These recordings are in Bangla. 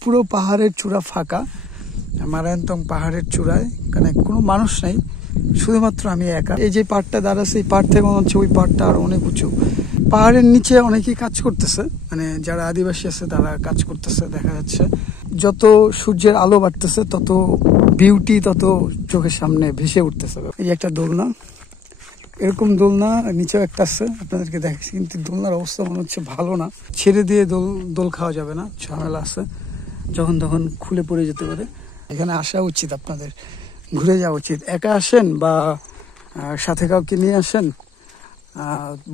পুরো পাহাড়ের চূড়া ফাঁকা, মারায়ন্তং পাহাড়ের চূড়ায়, মানে কোনো মানুষ নাই, শুধুমাত্র আমি একা। এই যে পাহাড়টা দাঁড়াচ্ছে, এই পাহাড় থেকে মনে হচ্ছে ওই পাহাড়টা আরো অনেক উঁচু। পাহাড়ের নিচে অনেকেই কাজ করতেছে, মানে যারা আদিবাসী আছে তারা কাজ করতেছে দেখা যাচ্ছে। যত সূর্যের আলো বাড়তেছে তত বিউটি তত চোখের সামনে ভেসে উঠতেছে। এই যে একটা দোলনা, এরকম দোলনা নিচেও একটা আছে, আপনাদেরকে দেখাচ্ছি, কিন্তু দোলনার অবস্থা মনে হচ্ছে ভালো না। ছেড়ে দিয়ে দোল খাওয়া যাবে না, ঝামেলা আছে, যখন তখন খুলে পড়ে যেতে পারে। এখানে আসা উচিত, আপনাদের ঘুরে যাওয়া উচিত। একা আসেন বা সাথে কাউকে নিয়ে আসেন,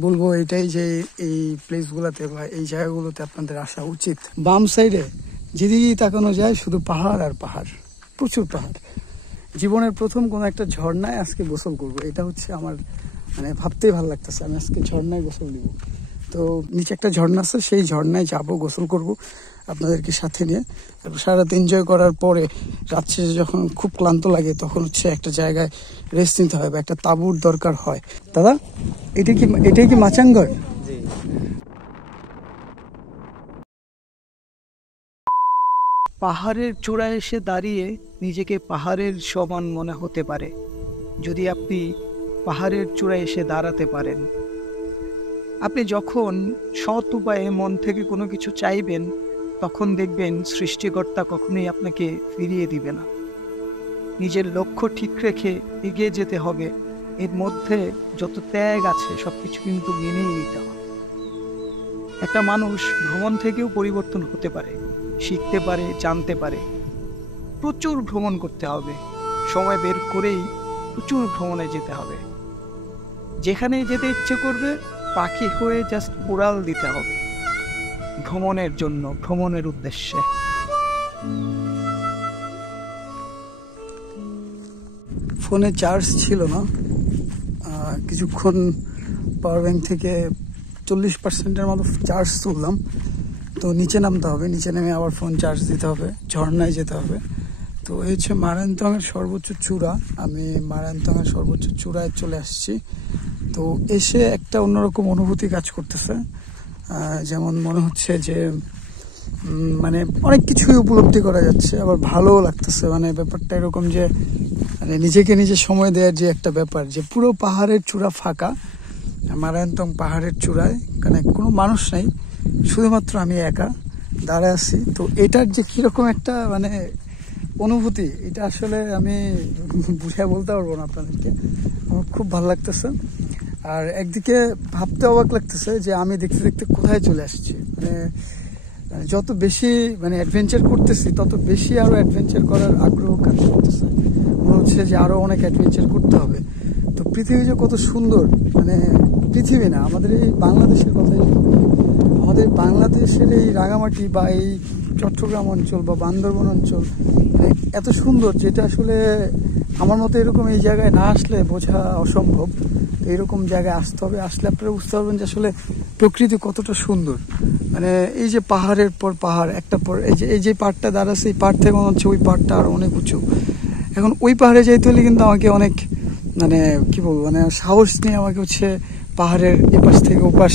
বলবো এটাই যে এই প্লেসগুলোতে বা এই জায়গাগুলোতে আপনাদের আসা উচিত। বাম সাইডে যেদিকেই তাকানো যায় শুধু পাহাড় আর পাহাড়, প্রচুর পাহাড়। জীবনের প্রথম কোনো একটা ঝর্ণায় আজকে গোসল করব, এটা হচ্ছে আমার মানে ভাবতেই ভালো লাগতেছে। আমি আজকে ঝর্ণায় গোসল দিব। তো নিচে একটা ঝর্ণা আছে, সেই ঝর্ণায় যাবো, গোসল করব আপনাদেরকে সাথে নিয়ে। তারপর সারা রাত এনজয় করার পরে রাত শেষে যখন খুব ক্লান্ত লাগে তখন হচ্ছে একটা জায়গায় রেস্ট নিতে হয় বা একটা তাঁবুর দরকার হয়। দাদা, এটাই কি মাচাঙ্গর? পাহাড়ের চূড়ায় এসে দাঁড়িয়ে নিজেকে পাহাড়ের সমান মনে হতে পারে যদি আপনি পাহাড়ের চূড়ায় এসে দাঁড়াতে পারেন। আপনি যখন সৎ উপায়ে মন থেকে কোনো কিছু চাইবেন তখন দেখবেন সৃষ্টিকর্তা কখনোই আপনাকে ফিরিয়ে দিবে না। নিজের লক্ষ্য ঠিক রেখে এগিয়ে যেতে হবে, এর মধ্যে যত ত্যাগ আছে সবকিছু কিন্তু মেনেই নিতে হবে। একটা মানুষ ভ্রমণ থেকেও পরিবর্তন হতে পারে, শিখতে পারে, জানতে পারে। প্রচুর ভ্রমণ করতে হবে, সময় বের করেই প্রচুর ভ্রমণে যেতে হবে। যেখানে যেতে ইচ্ছে করবে পাখি হয়ে জাস্ট উড়াল দিতে হবে ভ্রমণের জন্য, ভ্রমণের উদ্দেশ্যে। ফোনে চার্জ ছিল না, কিছুক্ষণ পাওয়ার ব্যাংক থেকে 40%-এর মতো চার্জ তুললাম। তো নিচে নামতে হবে, নিচে নেমে আবার ফোন চার্জ দিতে হবে, ঝর্ণায় যেতে হবে। তো এই হচ্ছে মারায়ন্তংয়ের সর্বোচ্চ চূড়া। আমি মারায়ন্তংয়ের সর্বোচ্চ চূড়ায় চলে আসছি। তো এসে একটা অন্যরকম অনুভূতি কাজ করতেছে, যেমন মনে হচ্ছে যে মানে অনেক কিছুই উপলব্ধি করা যাচ্ছে, আবার ভালোও লাগতেছে। মানে ব্যাপারটা এরকম যে মানে নিজেকে নিজে সময় দেওয়ার যে একটা ব্যাপার, যে পুরো পাহাড়ের চূড়া ফাঁকা, মারায়ন্তং পাহাড়ের চূড়ায়, মানে কোনো মানুষ নাই, শুধুমাত্র আমি একা দাঁড়ায় আছি। তো এটার যে কিরকম একটা মানে অনুভূতি, এটা আসলে আমি বুঝিয়ে বলতে পারবো না আপনাদেরকে। আমার খুব ভালো লাগতেছে। আর একদিকে ভাবতে অবাক লাগতেছে যে আমি দেখতে দেখতে কোথায় চলে আসছি। মানে যত বেশি মানে অ্যাডভেঞ্চার করতেছি তত বেশি আরো অ্যাডভেঞ্চার করার আগ্রহ কাজ করতেছে। মনে হচ্ছে যে আরো অনেক অ্যাডভেঞ্চার করতে হবে। তো পৃথিবী যে কত সুন্দর, মানে পৃথিবী না, আমাদের এই বাংলাদেশের কথাই বলি। আমাদের বাংলাদেশের এই রাঙামাটি বা এই চট্টগ্রাম অঞ্চল বা বান্দরবন অঞ্চল এত সুন্দর, যেটা আসলে আমার মতো এরকম এই জায়গায় না আসলে বোঝা অসম্ভব। এরকম জায়গায় আসতে হবে, আসলে আপনারা বুঝতে পারবেন যে আসলে প্রকৃতি কতটা সুন্দর। মানে এই যে পাহাড়ের পর পাহাড়, একটা পর এই যে পাহাড়টা দাঁড়াচ্ছে, এই পাহাড় থেকে মনে হচ্ছে ওই পাহাড়টা আরো অনেক উঁচু। এখন ওই পাহাড়ে যাইতে হলে কিন্তু আমাকে অনেক মানে কি বলবো, মানে সাহস নিয়ে আমাকে হচ্ছে পাহাড়ের এপাশ থেকে ওপাশ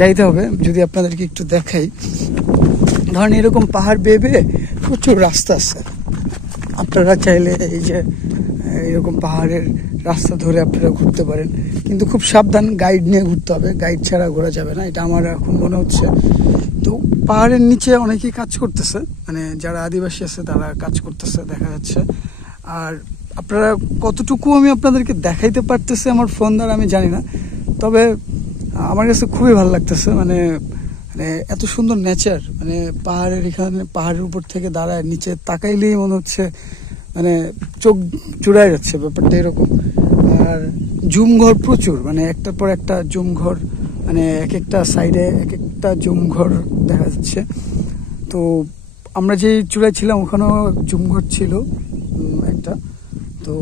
যাইতে হবে। যদি আপনাদেরকে একটু দেখাই, ধরেন এরকম পাহাড় বেয়ে বেয়ে প্রচুর রাস্তা আছে। আপনারা চাইলে এই যে এরকম পাহাড়ের রাস্তা ধরে আপনারা ঘুরতে পারেন, কিন্তু খুব সাবধান, গাইড নিয়ে ঘুরতে হবে, গাইড ছাড়া ঘোরা যাবে না, এটা আমার এখন মনে হচ্ছে। তো পাহাড়ের নিচে অনেকেই কাজ করতেছে, মানে যারা আদিবাসী আছে তারা কাজ করতেছে দেখা যাচ্ছে। আর আপনারা কতটুকু আমি আপনাদেরকে দেখাইতে পারতেছি আমার ফোন দ্বারা আমি জানি না, তবে আমার কাছে খুবই ভালো লাগতেছে। মানে মানে এত সুন্দর নেচার, মানে পাহাড়ের এখানে পাহাড়ের উপর থেকে দাঁড়ায় নিচে তাকাইলেই মনে হচ্ছে মানে চোখ জুড়ায় যাচ্ছে, ব্যাপারটা এরকম। আর জুম ঘর প্রচুর, মানে একটার পর একটা জুম ঘর, মানে এক একটা সাইডে এক একটা জুম ঘর দেখা যাচ্ছে। তো আমরা যে চূড়ায় ছিলাম ওখানেও জুম ঘর ছিল একটা, তো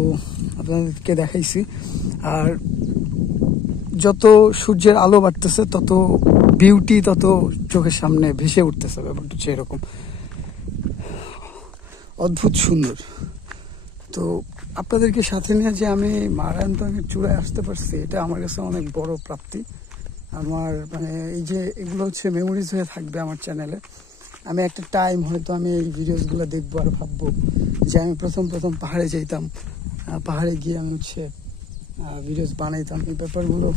আপনাদেরকে দেখাইছি। আর যত সূর্যের আলো বাড়তেছে তত বিউটি তত চোখের সামনে ভেসে উঠতেছে, ব্যাপারটা হচ্ছে এরকম অদ্ভুত সুন্দর। তো আপনাদেরকে সাথে নিয়ে যে আমি মারায়ন্তংয়ের চূড়ায় আসতে পারছি, এটা আমার কাছে অনেক বড় প্রাপ্তি। আমার মানে এই যে এগুলো হচ্ছে মেমোরিজ হয়ে থাকবে আমার চ্যানেলে। আমি একটা টাইম হয়তো আমি এই ভিডিওসগুলো দেখবো আর ভাববো যে আমি প্রথম পাহাড়ে যেতাম, পাহাড়ে গিয়ে আমি হচ্ছে ভিডিওস বানাইতাম। এই ব্যাপারগুলো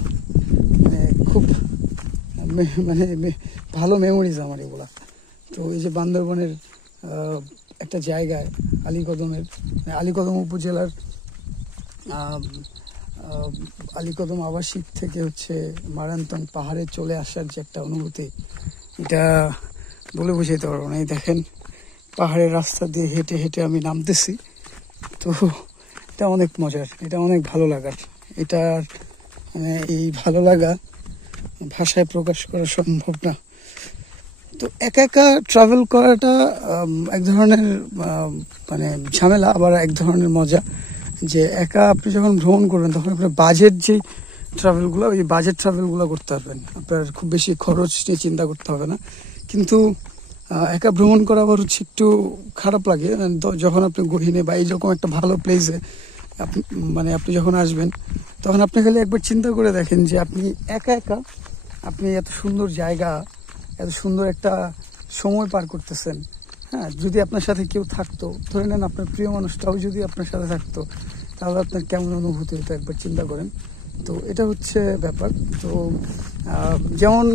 মানে খুব ভালো মেমোরিজ আমার এগুলা। তো এই যে বান্দরবনের একটা জায়গায় আলীকদম উপজেলার আলীকদম আবাসিক থেকে হচ্ছে মারান্তন পাহাড়ে চলে আসার যে একটা অনুভূতি, এটা বলে বোঝাইতে পারবো না। এই দেখেন পাহাড়ের রাস্তা দিয়ে হেঁটে হেঁটে আমি নামতেছি, তো এটা অনেক মজার, এটা অনেক ভালো লাগার। এটার মানে এই ভালো লাগা ভাষায় প্রকাশ করা সম্ভব না। তো একা একা ট্রাভেল করাটা এক ধরনের মানে ঝামেলা, আবার এক ধরনের মজা। যে একা আপনি যখন ভ্রমণ করবেন তখন আপনার বাজেট যে ট্রাভেলগুলো, ওই বাজেট ট্রাভেলগুলো করতে পারবেন, আপনার খুব বেশি খরচ নিয়ে চিন্তা করতে হবে না। কিন্তু একা ভ্রমণ করা আবার হচ্ছে একটু খারাপ লাগে যখন আপনি গহীনে বা এইরকম একটা ভালো প্লেসে আপনি যখন আসবেন, তখন আপনি খালি একবার চিন্তা করে দেখেন যে আপনি একা আপনি এত সুন্দর জায়গা, এত সুন্দর একটা সময় পার করতেছেন। হ্যাঁ, যদি আপনার সাথে কেউ থাকতো, ধরে নেন আপনার প্রিয় মানুষটাও যদি আপনার সাথে থাকতো, তাহলে আপনার কেমন অনুভূতি হতো একবার চিন্তা করেন। তো এটা হচ্ছে ব্যাপার। তো যেমন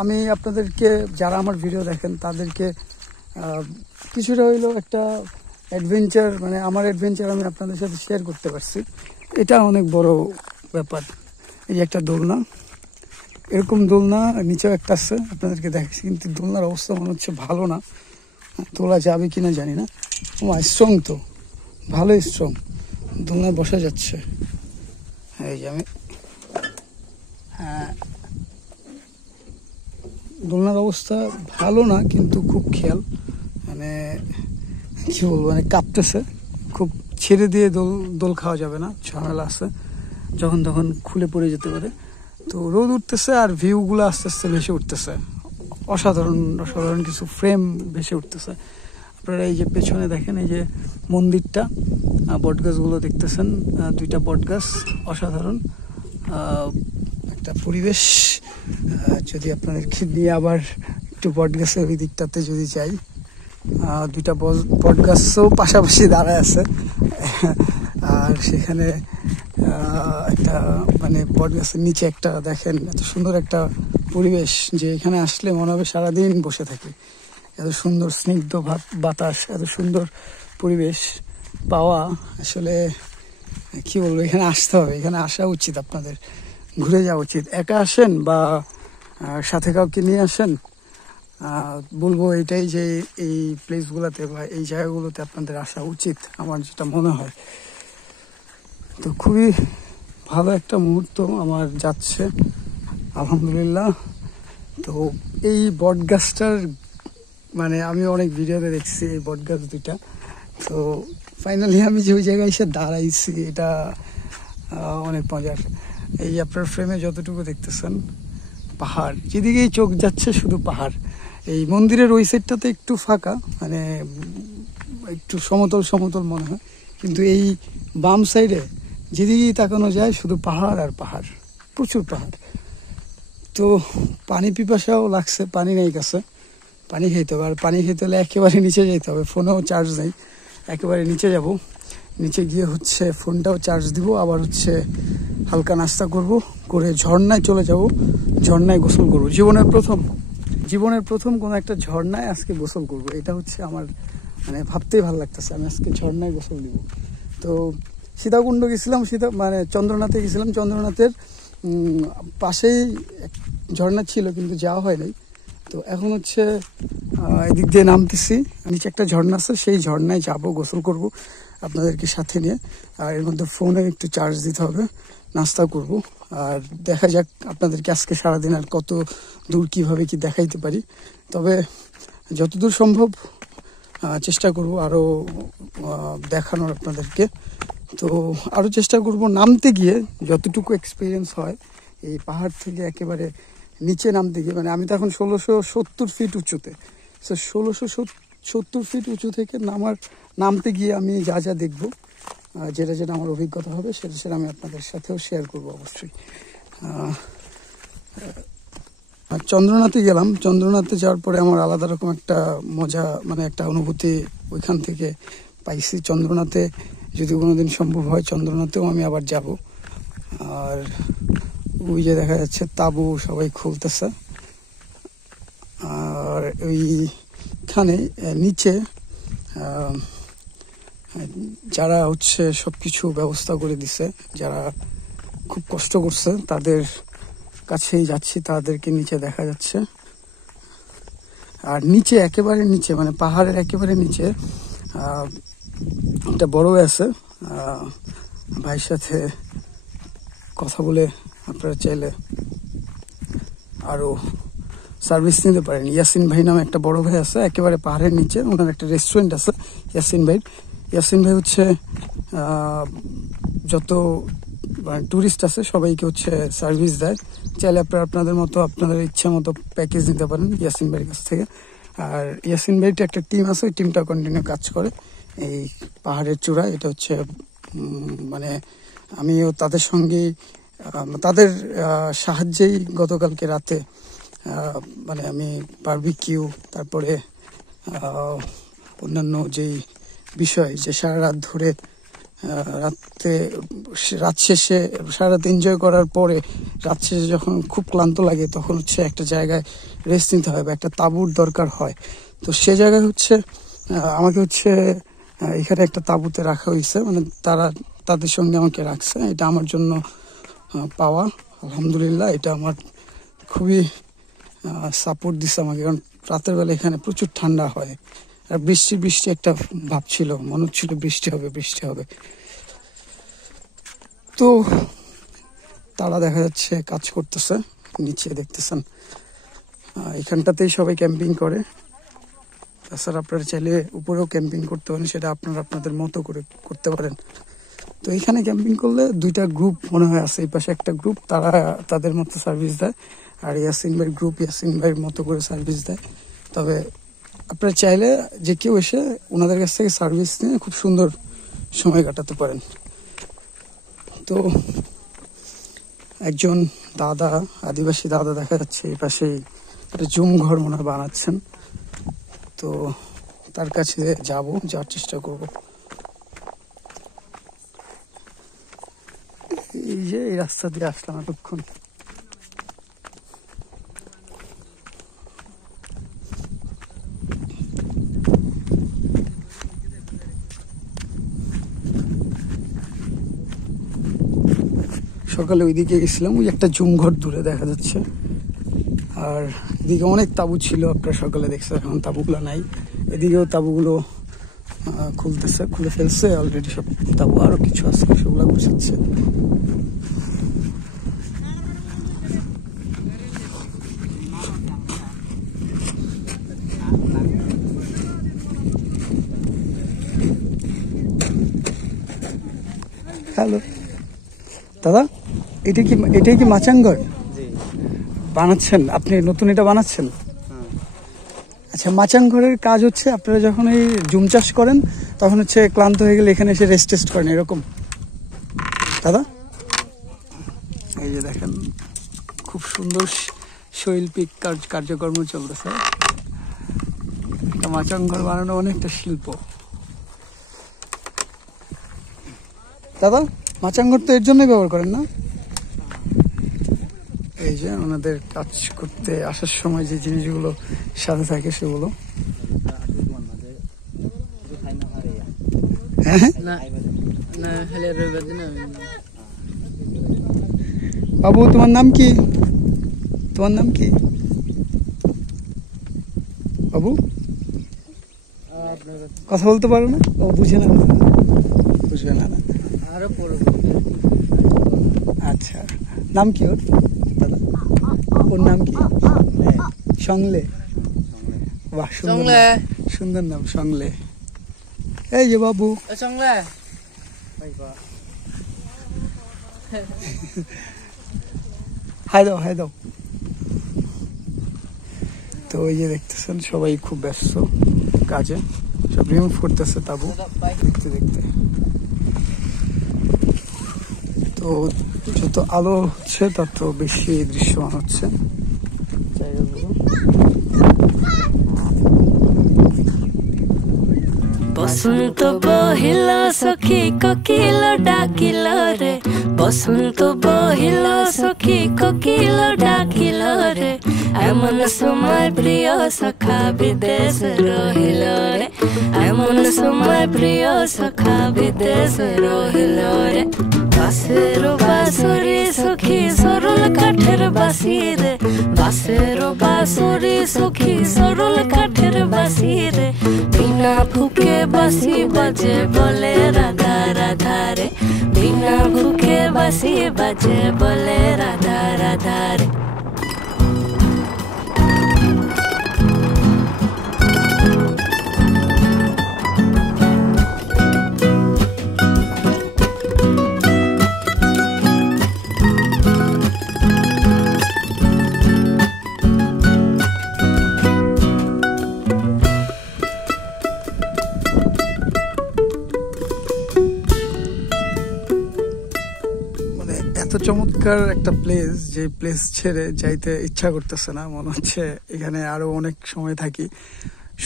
আমি আপনাদেরকে, যারা আমার ভিডিও দেখেন তাদেরকে কিছুটা হইলো একটা অ্যাডভেঞ্চার, মানে আমার অ্যাডভেঞ্চার আমি আপনাদের সাথে শেয়ার করতে পারছি, এটা অনেক বড় ব্যাপার। এই যে একটা দোলনা, এরকম দোলনা নিচেও একটা আছে, আপনাদেরকে দেখাচ্ছি, কিন্তু দোলনার অবস্থা মনে হচ্ছে ভালো না, তোলা যাবে কিনা জানি না। স্ট্রং তো, ভালোই স্ট্রং, দোলনায় বসা যাচ্ছে। এই যে আমি দোলনার অবস্থা ভালো না, কিন্তু খুব খেয়াল, মানে কি বলবো, মানে কাঁপতেছে খুব। ছেড়ে দিয়ে দোল খাওয়া যাবে না, ঝামেলা আছে, যখন তখন খুলে পড়ে যেতে পারে। তো রোদ উঠতেছে আর ভিউগুলো আস্তে আস্তে ভেসে উঠতেছে, অসাধারণ কিছু ফ্রেম ভেসে উঠতেছে। আপনারা এই যে পেছনে দেখেন, এই যে মন্দিরটা, বটগাছগুলো দেখতেছেন, দুইটা বটগাছ, অসাধারণ একটা পরিবেশ। যদি আপনাদেরকে নিয়ে আবার একটু বটগাছের ওই দিকটাতে যদি যাই, দুইটা বটগাছও পাশাপাশি দাঁড়ায় আছে, আর সেখানে একটা মানে বটগাছের নিচে একটা দেখেন এত সুন্দর একটা পরিবেশ, যে এখানে আসলে মনে হবে সারাদিন বসে থাকি। এত সুন্দর স্নিগ্ধ বাতাস, এত সুন্দর পরিবেশ পাওয়া, আসলে কি বলবো, এখানে আসতে হবে, এখানে আসা উচিত, আপনাদের ঘুরে যাওয়া উচিত। একা আসেন বা সাথে কাউকে নিয়ে আসেন, বলবো এটাই যে এই প্লেসগুলোতে বা এই জায়গাগুলোতে আপনাদের আসা উচিত, আমার যেটা মনে হয়। তো খুবই ভালো একটা মুহূর্ত আমার যাচ্ছে, আলহামদুলিল্লাহ। তো এই বটগাছটার মানে আমি অনেক ভিডিওতে দেখছি এই বটগাছ দুইটা, তো ফাইনালি আমি যে ওই জায়গায় এসে দাঁড়াইছি, এটা অনেক মজার। এই আপনার ফ্রেমে যতটুকু দেখতেছেন পাহাড়, যেদিকেই চোখ যাচ্ছে শুধু পাহাড়। এই মন্দিরের ওই সাইডটাতে একটু ফাঁকা, মানে একটু সমতল মনে হয়, কিন্তু এই বাম সাইডে যেদিকেই তাকানো যায় শুধু পাহাড় আর পাহাড়, প্রচুর পাহাড়। তো পানি পিপাসাও লাগছে, পানি নেই কাছে, পানি খাইতে হবে। আর পানি খেতে হলে একেবারে নিচে যেতে হবে, ফোনেও চার্জ নেই, একেবারে নিচে যাব। নিচে গিয়ে হচ্ছে ফোনটাও চার্জ দিব, আবার হচ্ছে হালকা নাস্তা করে ঝর্ণায় চলে যাব, ঝর্ণায় গোসল করব। জীবনের প্রথম কোনো একটা ঝর্ণায় আজকে গোসল করব, এটা হচ্ছে আমার মানে ভাবতেই ভালো লাগতেছে, আমি আজকে ঝর্ণায় গোসল দিব। তো সীতাকুণ্ড গেছিলাম, চন্দ্রনাথে গেছিলাম, চন্দ্রনাথের পাশেই ঝর্ণা ছিল, কিন্তু যাওয়া হয় নাই। তো এখন হচ্ছে এদিক দিয়ে নামতেছি, নিচে একটা ঝর্ণা আছে, সেই ঝর্ণায় যাব, গোসল করব আপনাদেরকে সাথে নিয়ে। আর এর মধ্যে ফোনে একটু চার্জ দিতে হবে, নাস্তা করব, আর দেখা যাক আপনাদেরকে আজকে সারাদিন আর কত দূর কিভাবে কি দেখাইতে পারি। তবে যতদূর সম্ভব চেষ্টা করব আরও দেখানোর আপনাদেরকে। তো আরও চেষ্টা করব নামতে গিয়ে যতটুকু এক্সপিরিয়েন্স হয় এই পাহাড় থেকে একেবারে নিচে নামতে গিয়ে, মানে আমি তো এখন 1670 ফিট উঁচুতে, তো 1670 ফিট উঁচু থেকে নামতে গিয়ে আমি যা যা দেখবো, যেটা আমার অভিজ্ঞতা হবে, সেটা আমি আপনাদের সাথেও শেয়ার করবো অবশ্যই। চন্দ্রনাথে গেলাম। চন্দ্রনাথে যাওয়ার পরে আমার আলাদা রকম একটা মজা, মানে একটা অনুভূতি ওইখান থেকে পাইছি। চন্দ্রনাথে যদি কোনোদিন সম্ভব হয়, চন্দ্রনাথেও আমি আবার যাব। আর ওই যে দেখা যাচ্ছে তাঁবু সবাই খুলতেছে। আর ওইখানে নিচে যারা হচ্ছে সবকিছু ব্যবস্থা করে দিছে, যারা খুব কষ্ট করছে, তাদের কাছেই যাচ্ছি। তাদেরকে নিচে দেখা যাচ্ছে। আর নিচে একেবারে নিচে, মানে পাহাড়ের একেবারে নিচে একটা বড় আছে। ভাইয়ের সাথে কথা বলে আপনারা চাইলে আরো সার্ভিস নিতে পারেন। ইয়াসিন ভাই নামে একটা বড় ভাই আছে একেবারে পাহাড়ের নিচে। ওনার একটা রেস্টুরেন্ট আছে ইয়াসিন ভাই হচ্ছে যত টুরিস্ট আছে সবাইকে হচ্ছে সার্ভিস দেয়। চাইলে আপনারা আপনাদের মতো আপনাদের ইচ্ছা মতো প্যাকেজ নিতে পারেন ইয়াসিন ভাইয়ের কাছ থেকে। আর ইয়াসিন ভাইটা একটা টিম আছে, ওই টিমটা কন্টিনিউ কাজ করে এই পাহাড়ের চূড়া। এটা হচ্ছে মানে আমিও তাদের সঙ্গে তাদের সাহায্যেই গতকালকে রাতে মানে আমি বারবিকিউ, তারপরে অন্যান্য যেই বিষয়, যে সারা রাত ধরে রাত শেষে সারা রাত এনজয় করার পরে রাত শেষে যখন খুব ক্লান্ত লাগে, তখন হচ্ছে একটা জায়গায় রেস্ট নিতে হয় বা একটা তাঁবুর দরকার হয়। তো সে জায়গায় হচ্ছে আমাকে হচ্ছে এখানে একটা তাঁবুতে রাখা হয়েছে, মানে তাদের সঙ্গে আমাকে রাখছে। এটা আমার জন্য পাওয়া, আলহামদুলিল্লাহ। এটা আমার খুবই সাপোর্ট দিচ্ছে আমাকে, কারণ রাতের বেলা এখানে প্রচুর ঠান্ডা হয়। আর বৃষ্টি একটা ভাব ছিল, মনে হচ্ছিল বৃষ্টি হবে। তো তারা দেখা যাচ্ছে কাজ করতেছে নিচে, দেখতেছেন। এখানটাতেই সবাই ক্যাম্পিং করে। তাছাড়া আপনারা চাইলে উপরেও ক্যাম্পিং করতে পারেন, সেটা আপনারা আপনাদের মতো করে করতে পারেন। তো এখানে ক্যাম্পিং করলে দুইটা গ্রুপ মনে হয় আছে। এই পাশে একটা গ্রুপ, তারা তাদের মতো সার্ভিস দেয়, আর ইয়াসিন ভাইয়ের গ্রুপ ইয়াসিন ভাইয়ের মতো করে সার্ভিস দেয়। তবে আপনারা চাইলে যে কেউ এসে ওনাদের কাছ থেকে সার্ভিস নিয়ে খুব সুন্দর সময় কাটাতে পারেন। তো একজন দাদা, আদিবাসী দাদা দেখা যাচ্ছে এই পাশেই একটা জুম ঘর মনে হয় বানাচ্ছেন। তো তার কাছে যাওয়ার চেষ্টা করব। এই যে এই রাস্তা দিয়ে আসলাম এতক্ষণ। সকালে ওইদিকে গেছিলাম, ওই একটা জুম ঘর দূরে দেখা যাচ্ছে। আর এদিকে অনেক তাঁবু ছিল, আপনারা সকালে দেখছেন। এখন তাঁবুগুলো নাই। এদিকেও তাঁবুগুলো খুলে ফেলছে অলরেডি সব তাঁবু। আরো কিছু আছে, সেগুলো গুছাচ্ছে। হ্যালো দাদা, এটাই কি মাচাংঘর বানাচ্ছেন আপনি? নতুন এটা বানাচ্ছেন? আচ্ছা, মাচাংঘরের কাজ হচ্ছে আপনারা যখন এই জুম চাষ করেন, তখন হচ্ছে ক্লান্ত হয়ে গেলে এখানে এসে রেস্ট করেন, এরকম দাদা? এই যে দেখেন, খুব সুন্দর শৈল্পিক কার্যকর্ম চলতেছে। মাচাংঘর বানানো অনেকটা শিল্প। দাদা, মাচাংঘর তো এর জন্যই ব্যবহার করেন না? এই যে ওনাদের কাজ করতে আসার সময় যে জিনিসগুলো সাথে থাকে সেগুলো। বাবু, তোমার নাম কি? বাবু কথা বলতে পারো না? ও বুঝে না। আচ্ছা, নাম কি ওর? দাদা, ওর নাম কি? সংলে। বাহ, সুন্দর নাম, সংলে। এই যে বাবু, হাই দাও। তো এই যে দেখতেছেন সবাই খুব ব্যস্ত কাজে, সব রিমুভ করতেছে তাবু দেখতে। তো যত আলো হচ্ছে তত বেশি দৃশ্যমান হচ্ছে। বসন্ত বহিল সখী কোকিল ডাকিল রে, বসন্ত বহিল সখী কোকিল ডাকিল রে, এমন সময় প্রিয় সখা বিদেশ রহিল রে, এমন সময় প্রিয় সখা বিদেশ রহিল রে। বাঁশের বাঁশুরি সখী সরল কাঠের বাঁশি রে, বাঁশের বাঁশুরি সখী সরল কাঠের বাঁশি রে, বিনা ফুকে বাঁশি বাজে বলে রাধা রাধা রে, বিনা ফুকে বাঁশি বাজে বলে রাধা রাধা রে। এত চমৎকার একটা প্লেস, যে প্লেস ছেড়ে যাইতে ইচ্ছা করতেছে না, মনে হচ্ছে এখানে আরো অনেক সময় থাকি।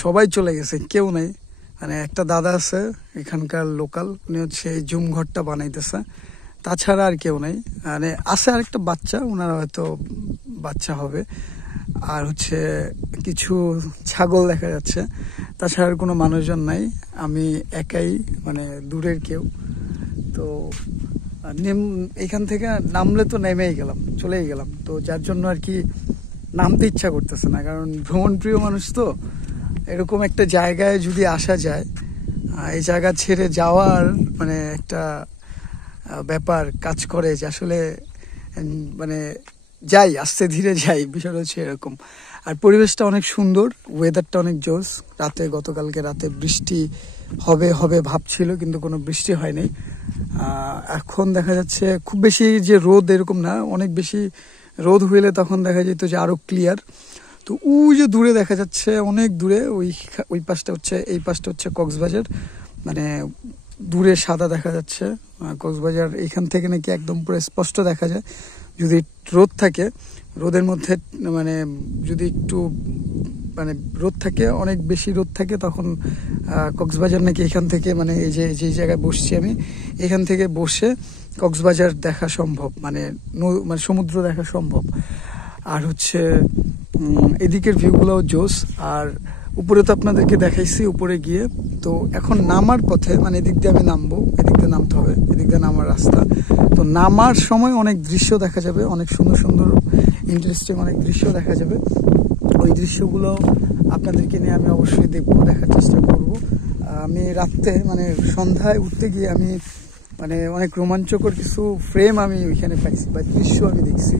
সবাই চলে গেছে, কেউ নেই। মানে একটা দাদা আছে এখানকার লোকাল, উনি হচ্ছে এই জুম ঘরটা বানাইতেছে, তাছাড়া আর কেউ নেই। মানে আছে আরেকটা বাচ্চা, ওনারা হয়তো বাচ্চা হবে, আর হচ্ছে কিছু ছাগল দেখা যাচ্ছে, তাছাড়া কোনো মানুষজন নাই। আমি একাই, মানে দূরের কেউ। তো এখান থেকে নামলে তো নেমেই গেলাম, চলেই গেলাম, তো যার জন্য আর কি নামতে ইচ্ছা করতেছে না, কারণ ভ্রমণ প্রিয় মানুষ তো। এরকম একটা জায়গায় যদি আসা যায়, এই জায়গা ছেড়ে যাওয়ার মানে একটা ব্যাপার কাজ করে, যে আসলে মানে যাই, আস্তে ধীরে যাই, বিষয়টা হচ্ছে এরকম। আর পরিবেশটা অনেক সুন্দর, ওয়েদারটা অনেক জোস। রাতে, গতকালকে রাতে বৃষ্টি হবে হবে ভাবছিল, কিন্তু কোনো বৃষ্টি হয়নি। এখন দেখা যাচ্ছে খুব বেশি যে রোদ এরকম না, অনেক বেশি রোদ হইলে তখন দেখা যেত যে আরো ক্লিয়ার। তো ওই যে দূরে দেখা যাচ্ছে, অনেক দূরে, ওই পাশটা হচ্ছে, এই পাশটা হচ্ছে কক্সবাজার। মানে দূরে সাদা দেখা যাচ্ছে কক্সবাজার। এখান থেকে নাকি একদম পুরো স্পষ্ট দেখা যায় যদি রোদ থাকে। রোদের মধ্যে মানে যদি একটু মানে রোদ থাকে, অনেক বেশি রোদ থাকে, তখন কক্সবাজার নাকি এখান থেকে, মানে এই যে জায়গায় বসছি আমি, এখান থেকে বসে কক্সবাজার দেখা সম্ভব, মানে সমুদ্র দেখা সম্ভব। আর হচ্ছে এদিকের ভিউগুলোও জোস। আর উপরে তো আপনাদেরকে দেখাইছি উপরে গিয়ে। তো এখন নামার পথে, মানে এদিক দিয়ে আমি নামবো, এদিক দিয়ে নামতে হবে, এদিক দিয়ে নামার রাস্তা। তো নামার সময় অনেক দৃশ্য দেখা যাবে, অনেক সুন্দর সুন্দর ইন্টারেস্টিং অনেক দৃশ্য দেখা যাবে। ওই দৃশ্যগুলো আপনাদেরকে নিয়ে আমি অবশ্যই দেখবো, দেখার চেষ্টা করব। আমি রাত্রে, মানে সন্ধ্যায় উঠতে গিয়ে আমি মানে অনেক রোমাঞ্চকর কিছু ফ্রেম আমি ওইখানে পাইছি, বা দৃশ্য আমি দেখছি,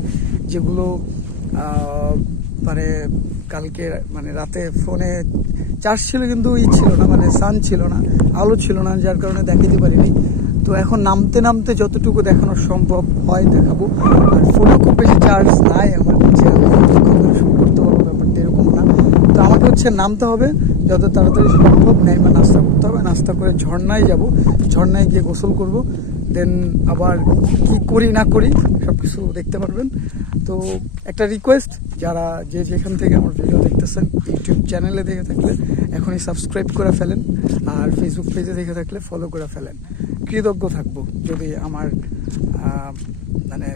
যেগুলো মানে কালকে মানে রাতে ফোনে চার্জ ছিল, কিন্তু ছিল না, মানে সান ছিল না, আলো ছিল না, যার কারণে দেখাতে পারিনি। তো এখন নামতে নামতে যতটুকু দেখানো সম্ভব হয় দেখাবো। আর ফোনে খুব বেশি চার্জ নাই আমার, যে আমি শুট করতে পারবো, ব্যাপারটা এরকম না। তো আমাকে হচ্ছে নামতে হবে যত তাড়াতাড়ি সম্ভব, নেমে নাস্তা করতে হবে, নাস্তা করে ঝর্ণায় যাব, ঝর্ণায় গিয়ে গোসল করব, দেন আবার কি করি না করি সবকিছু দেখতে পারবেন। তো একটা রিকোয়েস্ট, যারা যে যেখান থেকে আমার ভিডিও দেখতেছেন, ইউটিউব চ্যানেলে দেখে থাকলে এখনই সাবস্ক্রাইব করে ফেলেন, আর ফেসবুক পেজে দেখে থাকলে ফলো করে ফেলেন। কৃতজ্ঞ থাকবো যদি আমার মানে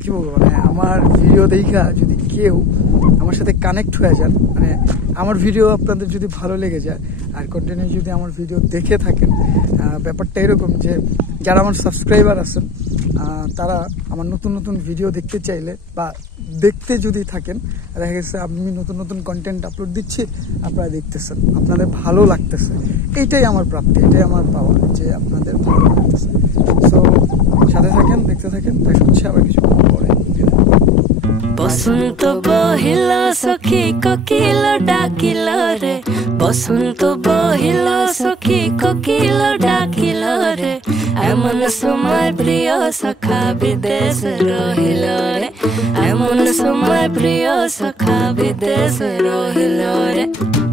কি বলবো, মানে আমার ভিডিও দেখা যদি কেউ আমার সাথে কানেক্ট হয়ে যান, মানে আমার ভিডিও আপনাদের যদি ভালো লেগে যায় আর কন্টিনিউ যদি আমার ভিডিও দেখে থাকেন, ব্যাপারটা এরকম যে যারা আমার সাবস্ক্রাইবার আছেন, তারা আমার নতুন নতুন ভিডিও দেখতে চাইলে বা দেখতে যদি থাকেন, দেখা গেছে আমি নতুন নতুন কন্টেন্ট আপলোড দিচ্ছি, আপনারা দেখতেছেন, আপনাদের ভালো লাগতেছে, এইটাই আমার প্রাপ্তি, এটাই আমার পাওয়া, যে আপনাদের ভালো লাগতেছে। সো সাথে থাকেন, দেখতে থাকেন, দেখা হচ্ছে আবার কিছুক্ষণ পরে। বসন্ত বহিল সখী কোকিল ডাকিল রে, বসন্ত বহিল সখী কোকিল ডাকিল রে, এমন সময় প্রিয় সখা বিদেশ রহিল রে, এমন সময় প্রিয় সখা বিদেশ রহিল রে।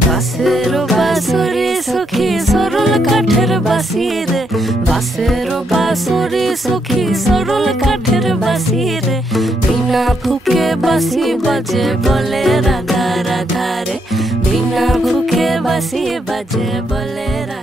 বাঁশের বাঁশুরি সখী সরল কাঠের বাঁশি রে, বাঁশেরও বাঁশুরি সখী সরল কাঠের বাঁশি রে। বিনা ফুকে বাঁশি বাজে বলে রাধা রাধা রে, বিনা ফুকে বাঁশি বাজে বলে রাধা।